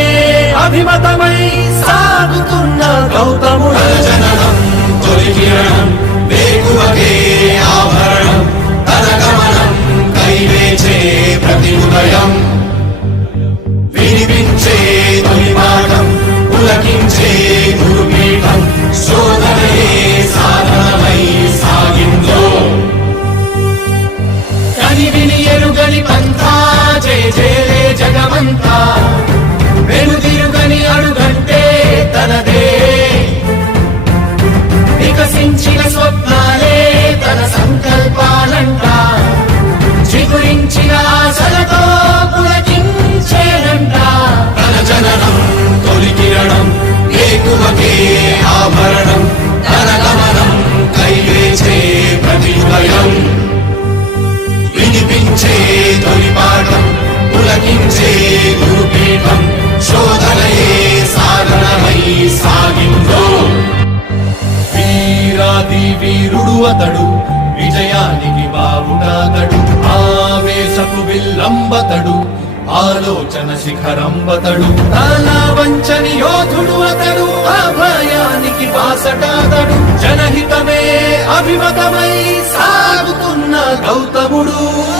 బాసటాతడు అభిమతమై సాగుతున్న గౌతముడు. జననం తొలి కిరణం ఆభరణం తన గమనం కైవేచే ప్రతి ఉదయం. up వీరుడు అతడు. విజయానికి బావుటాతడు. ఆవేశపు విల్లంబతడు. ఆలోచన శిఖరంబతడు. నానా వంచని యోధుడు అతడు. అభయానికి బాసటాతడు. జనహితమే అభిమతమై సాగుతున్న గౌతముడు.